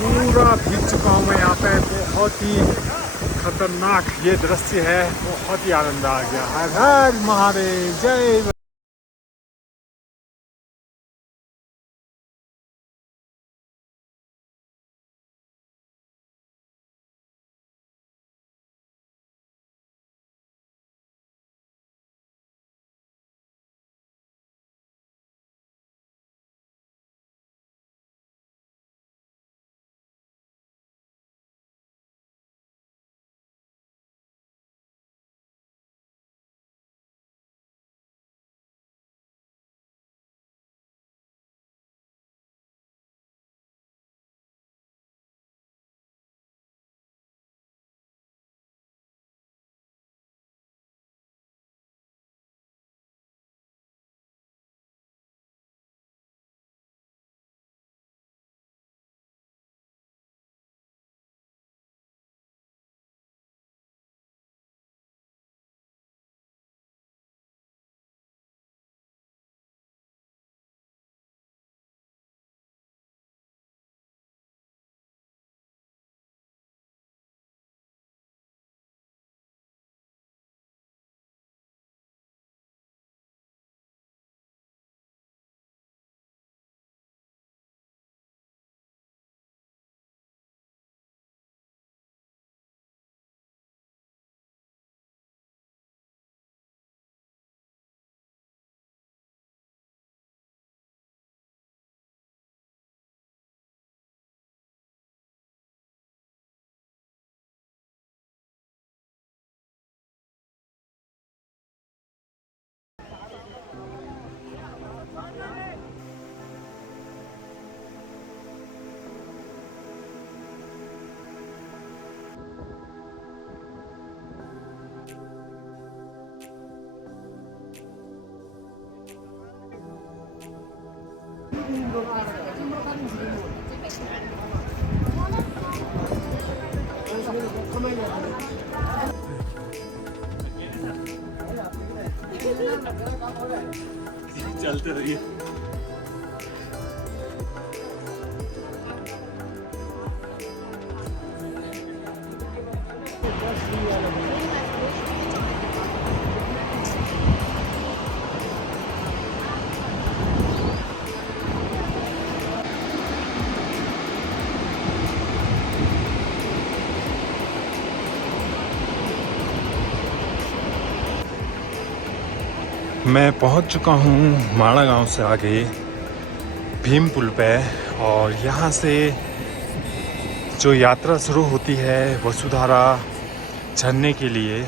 पूरा भीग चुका हूँ मैं यहाँ पे। बहुत ही खतरनाक ये दृश्य है, बहुत ही आनंद आ गया। हर हर महादेव, जय। चलते रहिए। मैं पहुंच चुका हूं माड़ा गांव से आगे भीम पुल पे। और यहाँ से जो यात्रा शुरू होती है वसुधारा झरने के लिए।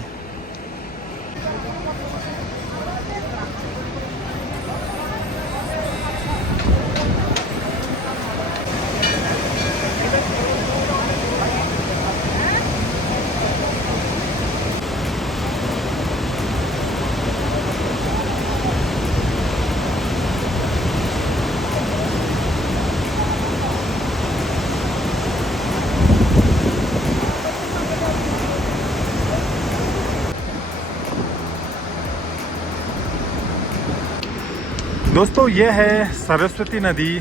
दोस्तों ये है सरस्वती नदी,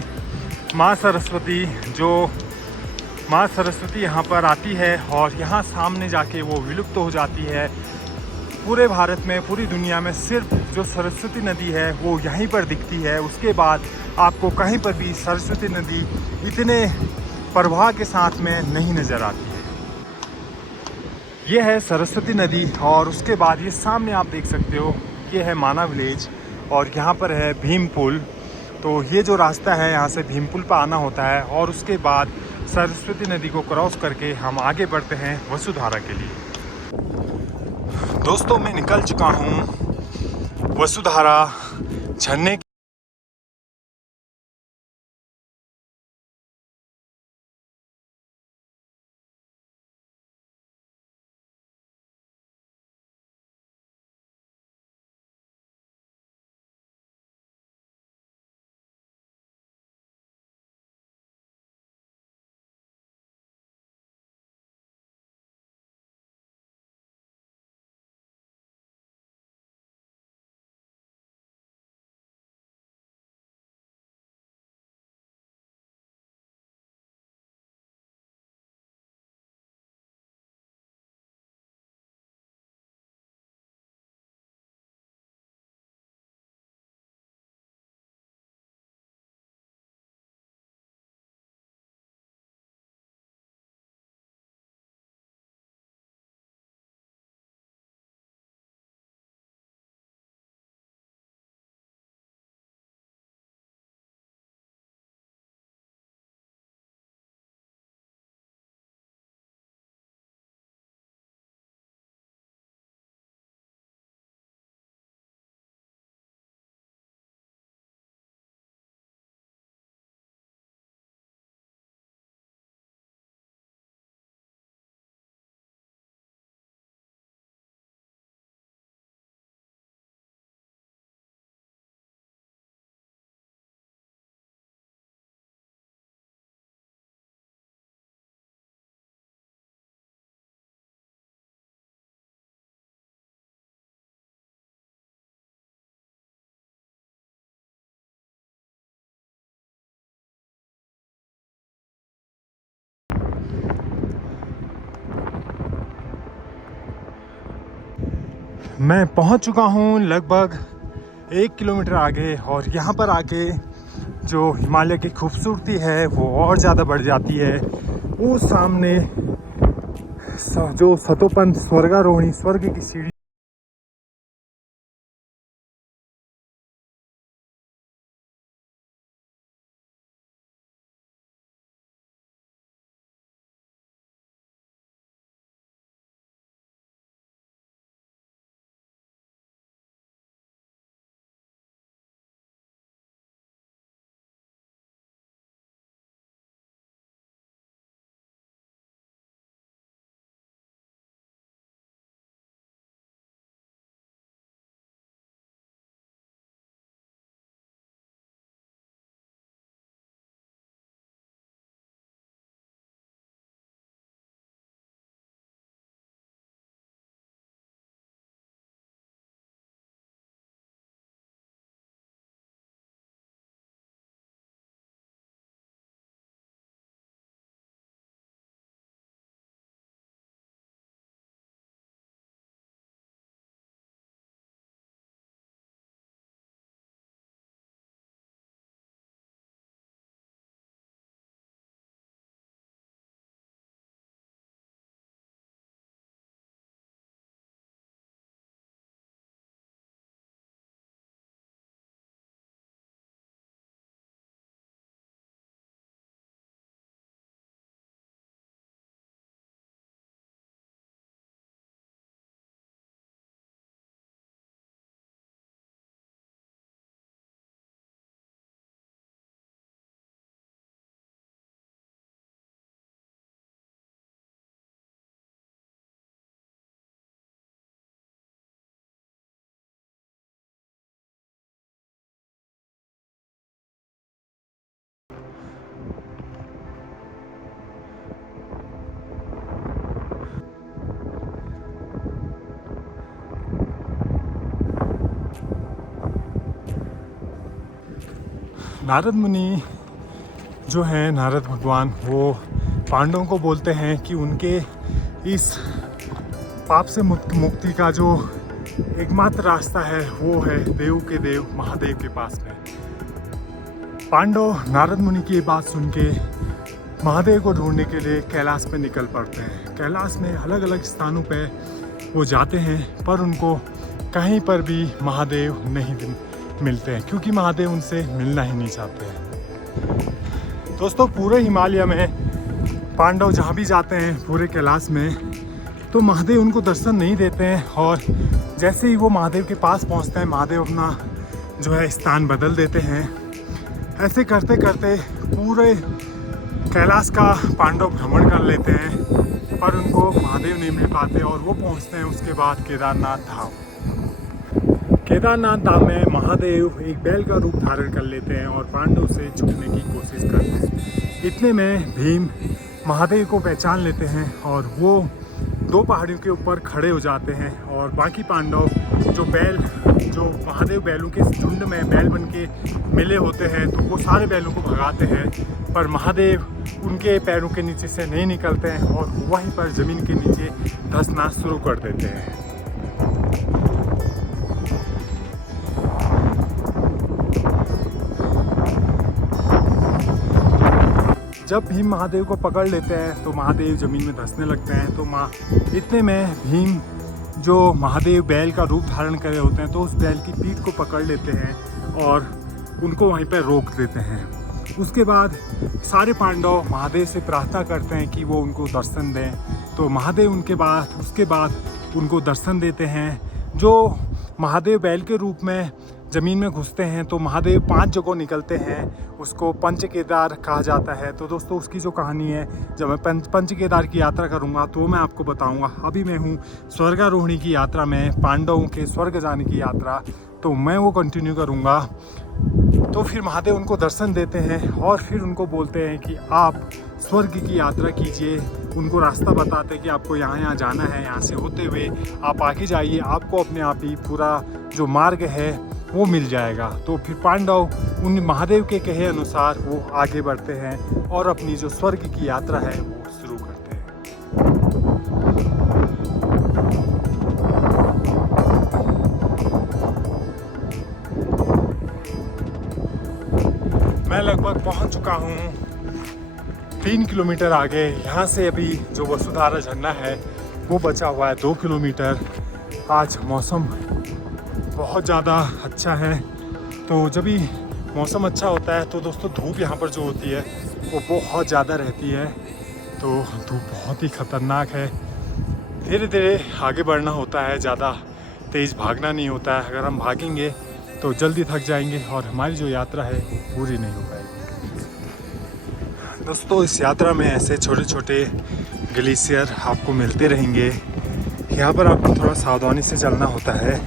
माँ सरस्वती। जो माँ सरस्वती यहाँ पर आती है और यहाँ सामने जाके वो विलुप्त हो जाती है। पूरे भारत में, पूरी दुनिया में सिर्फ जो सरस्वती नदी है वो यहीं पर दिखती है। उसके बाद आपको कहीं पर भी सरस्वती नदी इतने प्रवाह के साथ में नहीं नज़र आती है। ये है सरस्वती नदी और उसके बाद ये सामने आप देख सकते हो, ये है माना विलेज और यहाँ पर है भीम पुल। तो ये जो रास्ता है यहाँ से भीम पुल पर आना होता है और उसके बाद सरस्वती नदी को क्रॉस करके हम आगे बढ़ते हैं वसुधारा के लिए। दोस्तों मैं निकल चुका हूँ वसुधारा झरने मैं पहुंच चुका हूं लगभग 1 किलोमीटर आगे और यहाँ पर आके जो हिमालय की खूबसूरती है वो और ज़्यादा बढ़ जाती है। वो सामने जो सतोपंथ स्वर्गारोहणी स्वर्ग की सीढ़ी नारद मुनि जो है नारद भगवान वो पांडवों को बोलते हैं कि उनके इस पाप से मुक्ति का जो एकमात्र रास्ता है वो है देव के देव महादेव के पास में। पांडव नारद मुनि की बात सुन के महादेव को ढूंढने के लिए कैलाश पे निकल पड़ते हैं। कैलाश में अलग अलग स्थानों पे वो जाते हैं पर उनको कहीं पर भी महादेव नहीं मिलते हैं क्योंकि महादेव उनसे मिलना ही नहीं चाहते हैं। दोस्तों पूरे हिमालय में पांडव जहाँ भी जाते हैं पूरे कैलाश में तो महादेव उनको दर्शन नहीं देते हैं और जैसे ही वो महादेव के पास पहुँचते हैं महादेव अपना जो है स्थान बदल देते हैं। ऐसे करते करते पूरे कैलाश का पांडव भ्रमण कर लेते हैं पर उनको महादेव नहीं मिल पाते और वो पहुँचते हैं उसके बाद केदारनाथ धाम। केदारनाथ धाम में महादेव एक बैल का रूप धारण कर लेते हैं और पांडव से छुपने की कोशिश करते हैं। इतने में भीम महादेव को पहचान लेते हैं और वो 2 पहाड़ियों के ऊपर खड़े हो जाते हैं और बाकी पांडव जो महादेव बैलों के झुंड में बैल बन के मिले होते हैं तो वो सारे बैलों को भगाते हैं पर महादेव उनके पैरों के नीचे से नहीं निकलते हैं और वहीं पर ज़मीन के नीचे धंसना शुरू कर देते हैं। जब भीम महादेव को पकड़ लेते हैं तो महादेव ज़मीन में धंसने लगते हैं तो इतने में भीम जो महादेव बैल का रूप धारण करे होते हैं तो उस बैल की पीठ को पकड़ लेते हैं और उनको वहीं पर रोक देते हैं। उसके बाद सारे पांडव महादेव से प्रार्थना करते हैं कि वो उनको दर्शन दें तो महादेव उसके बाद उनको दर्शन देते हैं। जो महादेव बैल के रूप में ज़मीन में घुसते हैं तो महादेव 5 जगह निकलते हैं, उसको पंच केदार कहा जाता है। तो दोस्तों उसकी जो कहानी है जब मैं पंच केदार की यात्रा करूंगा तो मैं आपको बताऊंगा। अभी मैं हूँ स्वर्गारोहणी की यात्रा में, पांडवों के स्वर्ग जाने की यात्रा, तो मैं वो कंटिन्यू करूँगा। तो फिर महादेव उनको दर्शन देते हैं और फिर उनको बोलते हैं कि आप स्वर्ग की यात्रा कीजिए। उनको रास्ता बताते हैं कि आपको यहाँ जाना है, यहाँ से होते हुए आप आगे जाइए, आपको अपने आप ही पूरा जो मार्ग है वो मिल जाएगा। तो फिर पांडव उन महादेव के कहे अनुसार वो आगे बढ़ते हैं और अपनी जो स्वर्ग की यात्रा है वो शुरू करते हैं। पहुंच चुका हूं 3 किलोमीटर आगे। यहाँ से अभी जो वसुधारा झरना है वो बचा हुआ है 2 किलोमीटर। आज मौसम बहुत ज़्यादा अच्छा है, तो जब भी मौसम अच्छा होता है तो दोस्तों धूप यहाँ पर जो होती है वो बहुत ज़्यादा रहती है, तो धूप बहुत ही ख़तरनाक है। धीरे धीरे आगे बढ़ना होता है, ज़्यादा तेज़ भागना नहीं होता है। अगर हम भागेंगे तो जल्दी थक जाएंगे और हमारी जो यात्रा है वो पूरी नहीं हो पाएगी। दोस्तों इस यात्रा में ऐसे छोटे छोटे ग्लेशियर आपको मिलते रहेंगे। यहाँ पर आपको थोड़ा सावधानी से चलना होता है।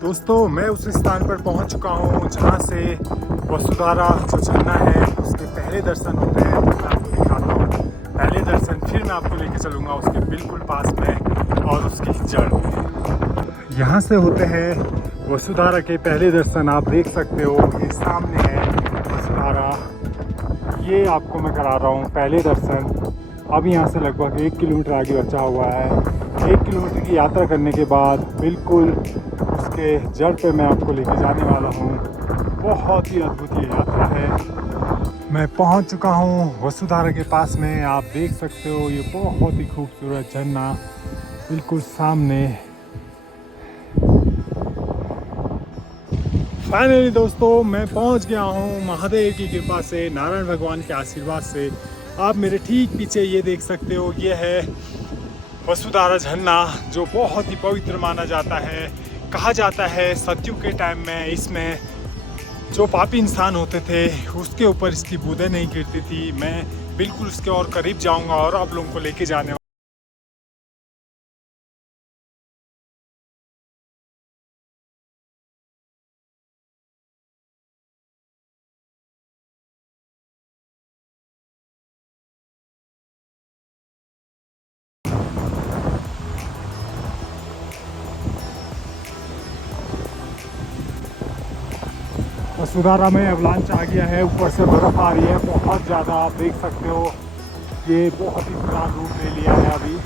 दोस्तों मैं उस स्थान पर पहुंच चुका हूं जहां से वसुधारा जो झरना है उसके पहले दर्शन होते हैं। तो मैं आपको दिखाता हूं पहले दर्शन, फिर मैं आपको लेके चलूंगा उसके बिल्कुल पास में और उसकी जड़ में। यहाँ से होते हैं वसुधारा के पहले दर्शन। आप देख सकते हो ये सामने है वसुधारा, ये आपको मैं करा रहा हूँ पहले दर्शन। अब यहाँ से लगभग 1 किलोमीटर आगे बचा हुआ है। 1 किलोमीटर की यात्रा करने के बाद बिल्कुल उसके जड़ पे मैं आपको लेके जाने वाला हूँ। बहुत ही अद्भुत ये यात्रा है। मैं पहुँच चुका हूँ वसुधारा के पास में। आप देख सकते हो ये बहुत ही खूबसूरत झरना बिल्कुल सामने। फाइनली दोस्तों मैं पहुंच गया हूं महादेव की कृपा से, नारायण भगवान के आशीर्वाद से। आप मेरे ठीक पीछे ये देख सकते हो, ये है वसुधारा झरना जो बहुत ही पवित्र माना जाता है। कहा जाता है सतयुग के टाइम में इसमें जो पापी इंसान होते थे उसके ऊपर इसकी बूंदें नहीं गिरती थी। मैं बिल्कुल उसके और करीब जाऊंगा और आप लोगों को लेके जाने वसुधारा में अवलांच आ गया है, ऊपर से बर्फ़ आ रही है बहुत ज़्यादा। आप देख सकते हो ये बहुत ही खराब रूप ले लिया है अभी।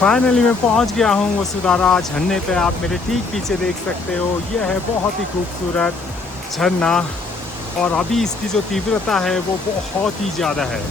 फाइनली मैं पहुंच गया हूं वसुधारा झरने पे। आप मेरे ठीक पीछे देख सकते हो, यह है बहुत ही खूबसूरत झरना और अभी इसकी जो तीव्रता है वो बहुत ही ज़्यादा है।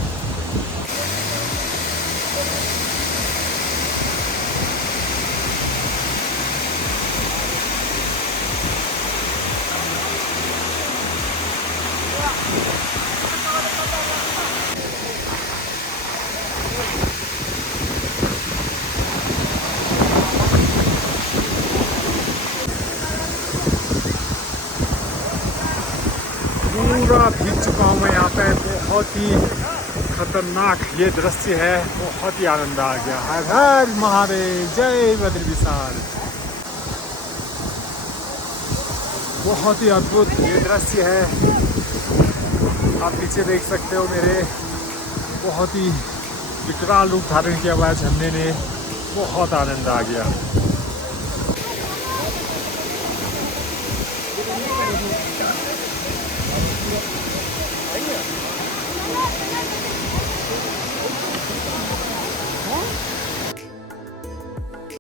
पूरा भीग चुका हूँ मैं यहाँ पे। बहुत ही खतरनाक ये दृश्य है, बहुत ही आनंद आ गया। हर हर महादेव, जय बद्री विशाल। बहुत ही अद्भुत ये दृश्य है, आप पीछे देख सकते हो मेरे। बहुत ही विकराल रूप धारण किया हुआ है झरने ने, बहुत आनंद आ गया।